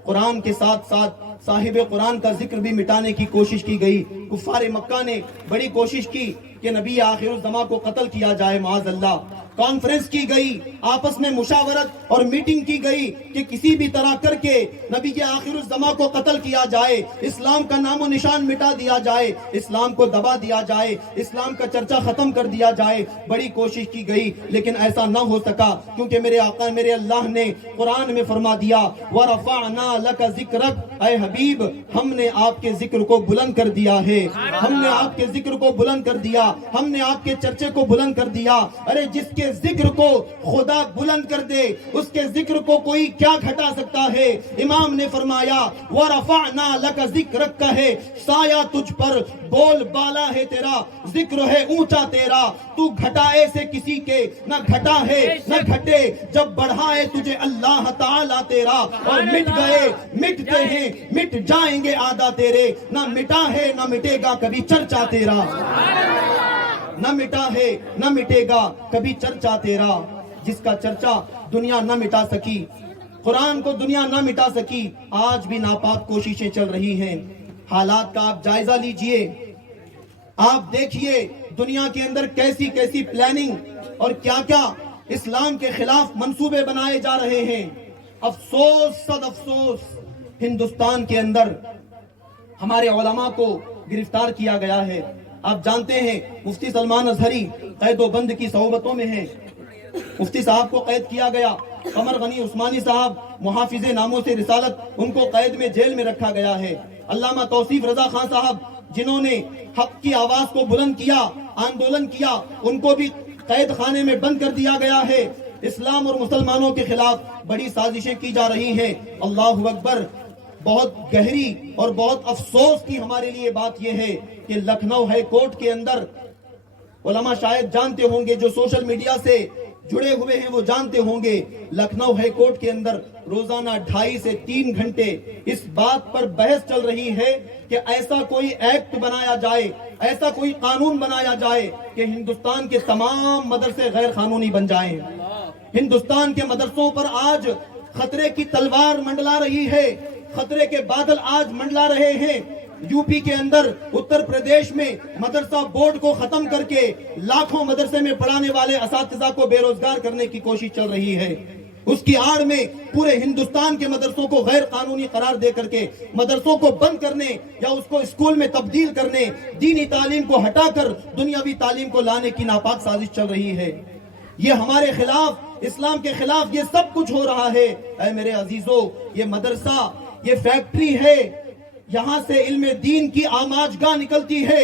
قرآن کے ساتھ ساتھ صاحب قرآن کا ذکر بھی مٹانے کی کوشش کی گئی۔ کفار مکہ نے بڑی کوشش کی کہ نبی آخر الزمان کو قتل کیا جائے، معاذ اللہ۔ کانفرنس کی گئی، آپس میں مشاورت اور میٹنگ کی گئی کہ کسی بھی طرح کر کے نبی کے آخر الزمان کو قتل کیا جائے، اسلام کا نام و نشان مٹا دیا جائے، اسلام کو دبا دیا جائے، اسلام کا چرچا ختم کر دیا جائے۔ بڑی کوشش کی گئی لیکن ایسا نہ ہو سکا، کیونکہ میرے آقا میرے اللہ نے قرآن میں فرما دیا وَرَفَعْنَا لَكَ ذِكْرَكَ، اے حبیب ہم نے آپ کے ذکر کو بلند کر دیا ہے، ہم نے آپ کے ذکر کو بلند کر دیا، ہم نے آپ کے چرچے کو بلند کر دیا۔ ارے جس کے ذکر کو خدا بلند کر دے اس کے ذکر کو کوئی کیا گھٹا سکتا ہے؟ امام نے فرمایا وَرَفَعْنَا لَكَ ذِكْرَكَ ہے، سایہ تجھ پر، بول بالا ہے تیرا، ذکر ہے اونچا تیرا، تو گھٹائے سے کسی کے نہ گھٹا ہے نہ گھٹے، جب بڑھائے تجھے اللہ تعالیٰ تیرا، اور مٹ گئے مٹتے ہیں مٹ جائیں گے آدھا تیرے، نہ مٹا ہے نہ مٹے گا کبھی چرچا تیرا، نہ مٹا ہے نہ مٹے گا کبھی چرچا تیرا۔ جس کا چرچا دنیا نہ مٹا سکی، قرآن کو دنیا نہ مٹا سکی، آج بھی ناپاک کوششیں چل رہی ہیں۔ حالات کا آپ جائزہ لیجئے، آپ دیکھیے دنیا کے اندر کیسی کیسی پلاننگ اور کیا کیا اسلام کے خلاف منصوبے بنائے جا رہے ہیں۔ افسوس صد افسوس، ہندوستان کے اندر ہمارے علماء کو گرفتار کیا گیا ہے۔ آپ جانتے ہیں مفتی سلمان اظہری قید و بند کی صحبتوں میں ہیں، مفتی صاحب کو قید کیا گیا، قمر غنی عثمانی صاحب محافظ ناموں سے رسالت ان کو قید میں جیل میں رکھا گیا ہے۔ علامہ توصیف رضا خان صاحب جنہوں نے حق کی آواز کو بلند کیا، آندولن کیا، ان کو بھی قید خانے میں بند کر دیا گیا ہے۔ اسلام اور مسلمانوں کے خلاف بڑی سازشیں کی جا رہی ہیں۔ اللہ اکبر! بہت گہری اور بہت افسوس کی ہمارے لیے بات یہ ہے کہ لکھنؤ ہائی کورٹ کے اندر، علماء شاید جانتے ہوں گے جو سوشل میڈیا سے جڑے ہوئے ہیں وہ جانتے ہوں گے، لکھنؤ ہائی کورٹ کے اندر روزانہ 2.5 سے 3 گھنٹے اس بات پر بحث چل رہی ہے کہ ایسا کوئی ایکٹ بنایا جائے، ایسا کوئی قانون بنایا جائے کہ ہندوستان کے تمام مدرسے غیر قانونی بن جائیں۔ ہندوستان کے مدرسوں پر آج خطرے کی تلوار منڈلا رہی ہے، خطرے کے بادل آج منڈلا رہے ہیں۔ یو پی کے اندر، اتر پردیش میں مدرسہ بورڈ کو ختم کر کے لاکھوں مدرسے میں پڑھانے والے اساتذہ کو بے روزگار کرنے کی کوشش چل رہی ہے۔ اس کی آڑ میں پورے ہندوستان کے مدرسوں کو غیر قانونی قرار دے کر کے مدرسوں کو بند کرنے یا اس کو اسکول میں تبدیل کرنے، دینی تعلیم کو ہٹا کر دنیاوی تعلیم کو لانے کی ناپاک سازش چل رہی ہے۔ یہ ہمارے خلاف، اسلام کے خلاف یہ سب کچھ ہو رہا ہے۔ اے میرے عزیزو، یہ مدرسہ، یہ فیکٹری ہے، یہاں سے علم دین کی آماج گاہ نکلتی ہے،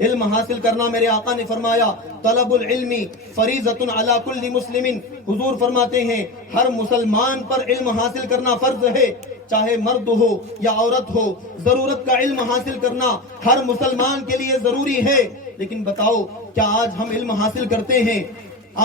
علم حاصل کرنا میرے آقا نے فرمایا طلب العلم فریضۃ علی کل مسلم، حضور فرماتے ہیں ہر مسلمان پر علم حاصل کرنا فرض ہے، چاہے مرد ہو یا عورت ہو، ضرورت کا علم حاصل کرنا ہر مسلمان کے لیے ضروری ہے۔ لیکن بتاؤ کیا آج ہم علم حاصل کرتے ہیں؟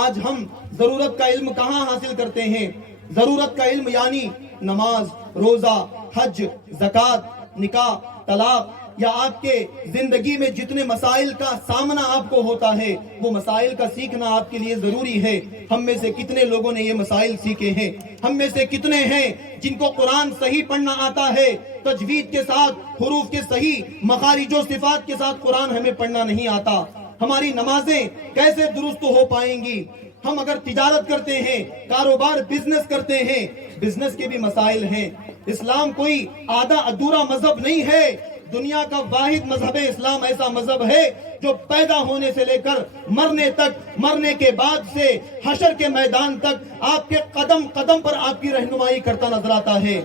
آج ہم ضرورت کا علم کہاں حاصل کرتے ہیں؟ ضرورت کا علم یعنی نماز، روزہ، حج، زکوٰۃ، نکاح، طلاق، یا آپ کے زندگی میں جتنے مسائل کا سامنا آپ کو ہوتا ہے وہ مسائل کا سیکھنا آپ کے لیے ضروری ہے۔ ہم میں سے کتنے لوگوں نے یہ مسائل سیکھے ہیں؟ ہم میں سے کتنے ہیں جن کو قرآن صحیح پڑھنا آتا ہے، تجوید کے ساتھ، حروف کے صحیح مخارج و صفات کے ساتھ قرآن ہمیں پڑھنا نہیں آتا؟ ہماری نمازیں کیسے درست ہو پائیں گی؟ ہم اگر تجارت کرتے ہیں، کاروبار، بزنس کرتے ہیں، بزنس کے بھی مسائل ہیں۔ اسلام کوئی آدھا ادھورا مذہب نہیں ہے، دنیا کا واحد مذہب اسلام ایسا مذہب ہے جو پیدا ہونے سے لے کر مرنے تک، مرنے کے بعد سے حشر کے میدان تک آپ کے قدم قدم پر آپ کی رہنمائی کرتا نظر آتا ہے۔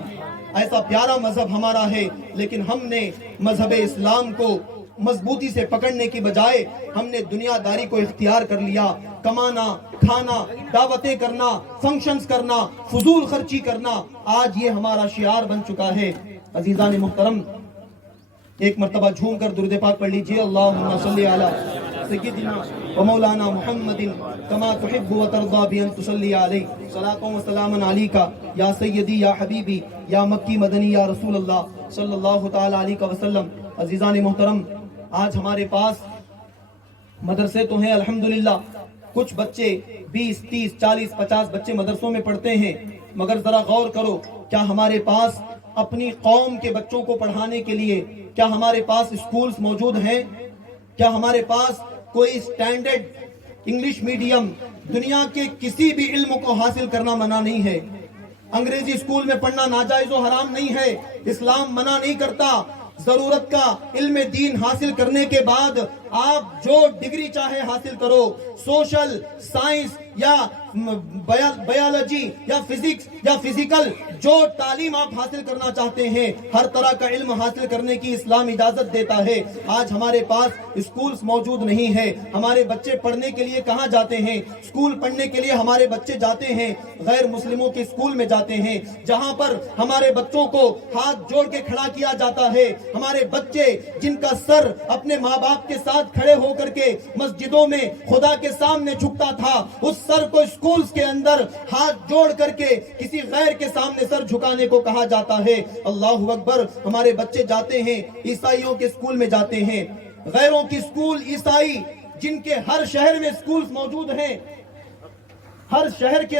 ایسا پیارا مذہب ہمارا ہے، لیکن ہم نے مذہب اسلام کو مضبوطی سے پکڑنے کی بجائے ہم نے دنیا داری کو اختیار کر لیا۔ کمانا، کھانا، دعوتیں کرنا، فنکشنز کرنا، فضول خرچی کرنا، آج یہ ہمارا شعار بن چکا ہے۔ عزیزان محترم، ایک مرتبہ جھوم کر درود پاک پڑھ لیجئے، اللہم صلی علی سیدنا و مولانا محمد کما تحب و ترضى بان تصلی علیہ، صلاۃ و سلام علیک یا سیدی یا حبیبی یا مکی مدنی یا رسول اللہ صلی اللہ تعالی علیہ وسلم۔ عزیزان محترم، آج ہمارے پاس مدرسے تو ہیں الحمدللہ، کچھ بچے 20، 30، 40، 50 بچے مدرسوں میں پڑھتے ہیں، مگر ذرا غور کرو، کیا ہمارے پاس اپنی قوم کے بچوں کو پڑھانے کے لیے کیا ہمارے پاس اسکولز موجود ہیں؟ کیا ہمارے پاس کوئی سٹینڈرڈ انگلش میڈیم؟ دنیا کے کسی بھی علم کو حاصل کرنا منع نہیں ہے، انگریزی اسکول میں پڑھنا ناجائز و حرام نہیں ہے، اسلام منع نہیں کرتا۔ ضرورت کا علم دین حاصل کرنے کے بعد آپ جو ڈگری چاہے حاصل کرو، سوشل سائنس یا بایولوجی یا فزکس یا فزیکل، جو تعلیم آپ حاصل کرنا چاہتے ہیں، ہر طرح کا علم حاصل کرنے کی اسلام اجازت دیتا ہے۔ آج ہمارے پاس اسکولز موجود نہیں ہے، ہمارے بچے پڑھنے کے لیے کہاں جاتے ہیں؟ اسکول پڑھنے کے لیے ہمارے بچے جاتے ہیں غیر مسلموں کے اسکول میں جاتے ہیں، جہاں پر ہمارے بچوں کو ہاتھ جوڑ کے کھڑا کیا جاتا ہے۔ ہمارے بچے جن کا سر اپنے ماں باپ کے ساتھ کھڑے ہو کر کے مسجدوں میں خدا کے سامنے جھکتا تھا، اس سر کو اسکولز کے اندر ہاتھ جوڑ کر کے کسی غیر کے سامنے سر جھکانے کو کہا جاتا ہے۔ اللہ اکبر، ہمارے بچے جاتے ہیں عیسائیوں کے اسکول میں جاتے ہیں، غیروں کی اسکول، عیسائی جن کے ہر شہر میں اسکولز موجود ہیں، ہر شہر کے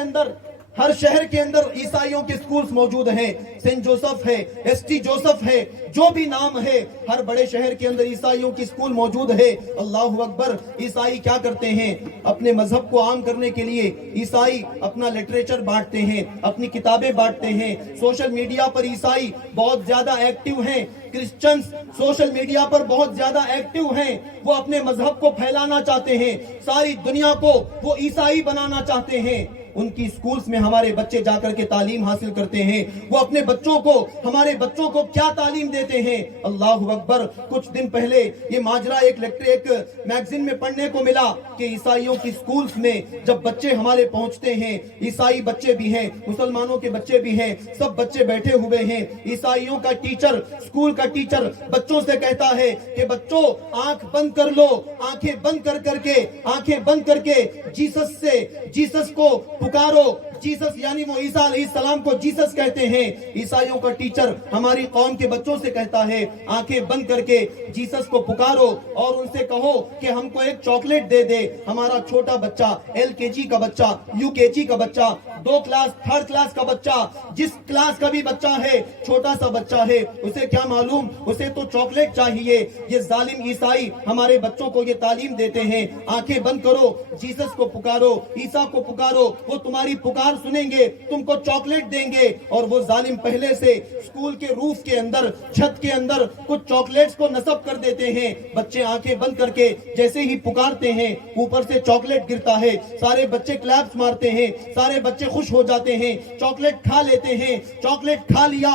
اندر عیسائیوں کے اسکولز موجود ہیں، سینٹ جوسف ہے، ایس ٹی جوسف ہے، جو بھی نام ہے، ہر بڑے شہر کے اندر عیسائیوں کی اسکول موجود ہے۔ اللہ اکبر، عیسائی کیا کرتے ہیں؟ اپنے مذہب کو عام کرنے کے لیے عیسائی اپنا لٹریچر بانٹتے ہیں، اپنی کتابیں بانٹتے ہیں، سوشل میڈیا پر عیسائی بہت زیادہ ایکٹیو ہیں، کرسچنز سوشل میڈیا پر بہت زیادہ ایکٹیو ہیں، وہ اپنے مذہب کو پھیلانا چاہتے ہیں، ساری دنیا کو وہ عیسائی بنانا چاہتے ہیں۔ ان کی اسکولز میں ہمارے بچے جا کر کے تعلیم حاصل کرتے ہیں، وہ اپنے بچوں کو، ہمارے بچوں کو کیا تعلیم دیتے ہیں؟ اللہ اکبر، کچھ دن پہلے یہ ماجرا ایک میگزین میں پڑھنے کو ملا کہ عیسائیوں کی اسکولز میں جب بچے ہمارے پہنچتے ہیں، عیسائی بچے بھی ہیں، مسلمانوں کے بچے بھی ہیں، سب بچے بیٹھے ہوئے ہیں، عیسائیوں کا ٹیچر، اسکول کا ٹیچر بچوں سے کہتا ہے کہ بچوں آنکھ بند کر لو، آنکھیں بند کر کے جیسس کو پکارو۔ جیسس یعنی وہ عیسیٰ علیہ السلام کو جیسس کہتے ہیں۔ عیسائیوں کا ٹیچر ہماری قوم کے بچوں سے کہتا ہے آنکھیں بند کر کے جیسس کو پکارو اور ان سے کہو کہ ہم کو ایک چاکلیٹ دے دے۔ ہمارا چھوٹا بچہ، LKG کا بچہ، UKG کا بچہ، 2 کلاس 3rd کلاس کا بچہ، جس کلاس کا بھی بچہ ہے، چھوٹا سا بچہ ہے، اسے کیا معلوم، اسے تو چاکلیٹ چاہیے۔ یہ ظالم عیسائی ہمارے بچوں کو یہ تعلیم دیتے ہیں، آنکھیں بند کرو، جیسس کو پکارو، عیسیٰ کو پکارو، وہ تمہاری پکار سنیں گے، تم کو چاکلیٹ دیں گے۔ اور وہ ظالم پہلے سے اسکول کے روف کے اندر، چھت کے اندر کچھ چاکلیٹس کو نصب کر دیتے ہیں۔ بچے آنکھیں بند کر کے جیسے ہی پکارتے ہیں، اوپر سے چاکلیٹ گرتا ہے، سارے بچے کلیپس مارتے ہیں، سارے بچے خوش ہو جاتے ہیں، چاکلیٹ کھا لیتے ہیں۔ چاکلیٹ کھا لیا،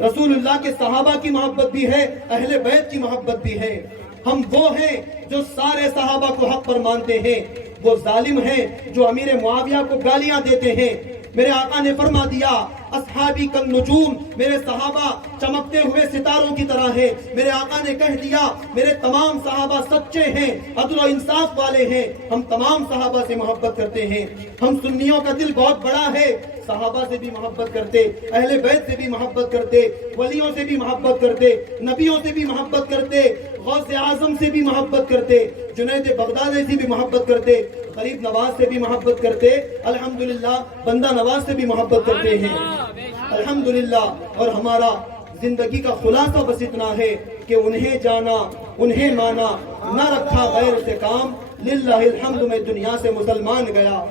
رسول اللہ کے صحابہ کی محبت بھی ہے، اہل بیت کی محبت بھی ہے۔ ہم وہ ہیں جو سارے صحابہ کو حق پر مانتے ہیں، وہ ظالم ہیں جو امیر معاویہ کو گالیاں دیتے ہیں۔ میرے آقا نے فرما دیا اصحابی کن نجوم، میرے صحابہ چمکتے ہوئے ستاروں کی طرح ہے۔ میرے آقا نے کہہ دیا میرے تمام صحابہ سچے ہیں، عدل و انصاف والے ہیں۔ ہم تمام صحابہ سے محبت کرتے ہیں۔ ہم سنیوں کا دل بہت بڑا ہے، صحابہ سے بھی محبت کرتے، اہل بیت سے بھی محبت کرتے، ولیوں سے بھی محبت کرتے، نبیوں سے بھی محبت کرتے، غوث اعظم سے بھی محبت کرتے، جنید بغدادی سے بھی محبت کرتے، غریب نواز سے بھی محبت کرتے، الحمدللہ بندہ نواز سے بھی محبت کرتے ہیں الحمدللہ۔ اور ہمارا زندگی کا خلاصہ بس اتنا ہے کہ انہیں جانا، انہیں مانا، نہ رکھا غیر سے کام، للہ الحمد میں دنیا سے مسلمان گیا،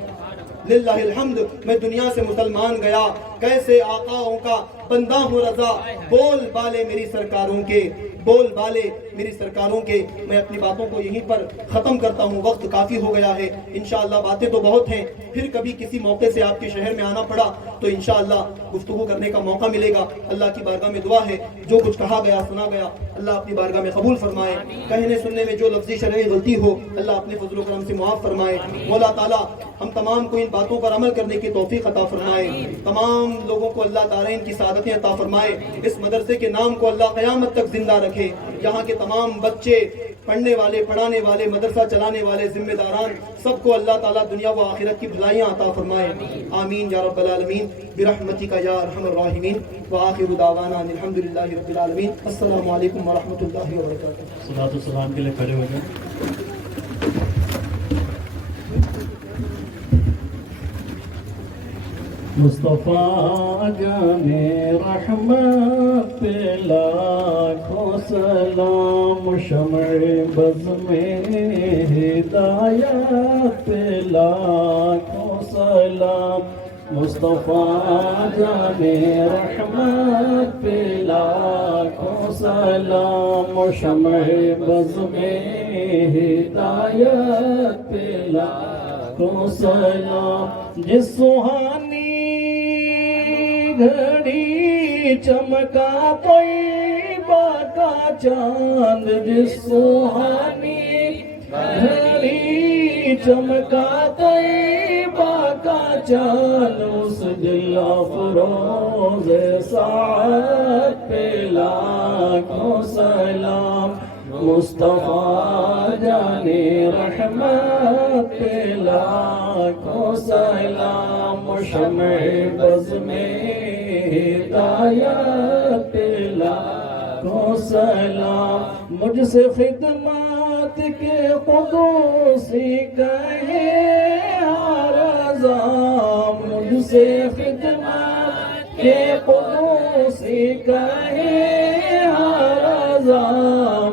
للہ الحمد میں دنیا سے مسلمان گیا۔ کیسے آقاؤں کا بندہ ہوں رضا، بول بالے میری سرکاروں کے، بول بالے میری سرکاروں کے۔ میں اپنی باتوں کو یہیں پر ختم کرتا ہوں، وقت کافی ہو گیا ہے۔ انشاءاللہ باتیں تو بہت ہیں، پھر کبھی کسی موقع سے آپ کے شہر میں آنا پڑا تو انشاءاللہ گفتگو کرنے کا موقع ملے گا۔ اللہ کی بارگاہ میں دعا ہے جو کچھ کہا گیا سنا گیا اللہ اپنی بارگاہ میں قبول فرمائے، کہنے سننے میں جو لفظی شرعی غلطی ہو اللہ اپنے فضل و کرم سے معاف فرمائے۔ مولا تعالیٰ ہم تمام کو ان باتوں پر عمل کرنے کی توفیق عطا فرمائے، تمام لوگوں کو اللہ تعالیٰ ان کی سعادتیں عطا فرمائے۔ اس مدرسے کے نام کو اللہ قیامت تک زندہ رکھے، یہاں کے تمام بچے، پڑھنے والے، پڑھانے والے، مدرسہ چلانے والے، ذمہ داران، سب کو اللہ تعالیٰ دنیا و آخرت کی بھلائیاں عطا فرمائے، آمین یا رب العالمین برحمتک یا ارحم الراحمین۔ وآخر دعوانا ان الحمدللہ رب العالمین۔ السلام علیکم ورحمۃ اللہ وبرکاتہ۔ صلاۃ و سلام کے لیے کھڑے ہو جائیں۔ مصطفیٰ جانے رحمت پہ لاکھوں سلام، شمع بز میں ہدایت پہ لاکھوں سلام، مصطفیٰ جانے رحمت پہ لاکھوں سلام، شمع بز میں ہدایت پہ لاکھوں سلام۔ جس سہانی گھڑی چمکا طیبہ کا چاند، جس سہانی گھڑی چمکا طیبہ کا چاند، اس دل افروز ساعت پہ لاکھوں سلام، مصطفیٰ جانے رحمت پہ لاکھوں سلام، شمع بز میں ہدایت پہ لاکھوں سلام۔ مجھ سے خدمات کے قدوسی کہے رضا، مجھ سے خدمات کے قدوسی کہے رضا،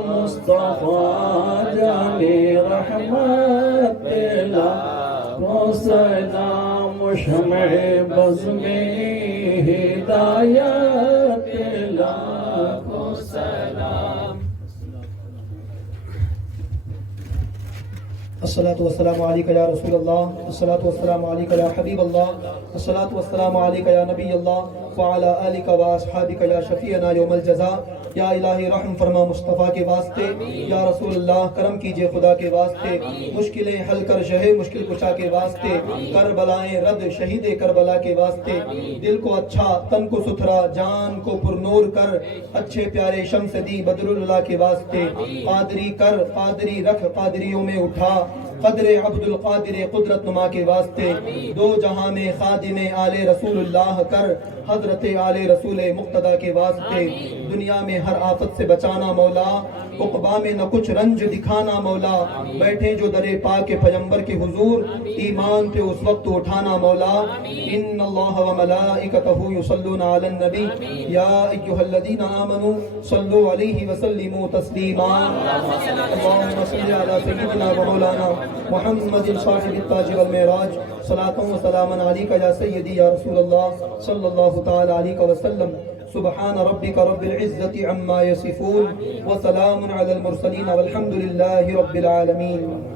مصطفیٰ جانے رحمت پہ لاکھوں سلام، شمع بز میں ہدایت پہ لاکھوں سلام۔ الصلاة والسلام علیکہ یا رسول اللہ، الصلاة والسلام علیکہ یا حبیب اللہ، الصلاة والسلام علیکہ یا نبی اللہ، وعلی آلکہ و اصحابکہ یا شفیعنا یوم الجزا۔ یا الہی رحم فرما مصطفیٰ کے واسطے، یا رسول اللہ کرم کیجئے خدا کے واسطے، مشکلیں حل کر شہ مشکل کشا کے واسطے، کربلائیں رد شہید کربلا کے واسطے، دل کو اچھا تن کو ستھرا جان کو پر نور کر، اچھے پیارے شمس دی بدر اللہ کے واسطے، قادری کر قادری رکھ قادریوں میں اٹھا، قدر عبد القادر قدرت نما کے واسطے، دو جہاں میں خادم آل رسول اللہ کر، حضرت آل رسول مقتدیٰ کے واسطے، دنیا میں ہر آفت سے بچانا مولا، عقبہ میں نہ کچھ رنج دکھانا مولا، بیٹھے جو در پاک پیغمبر کے حضور، ایمان پہ اس وقت اٹھانا مولا۔ ان اللہ و ملائکتہ یصلون علی النبی یا ایہا الذین آمنوا صلوا علیہ وسلموا تسلیما۔ اللہم صل علی سیدنا و مولانا محمد صاحب التاج والمعراج، صلاۃ و سلاما علیکہ یا سیدی یا رسول اللہ صلی اللہ تعالی علیہ وسلم۔ سبحان ربک رب العزت عما یصفون، وسلام علی المرسلین والحمد للہ رب العالمین۔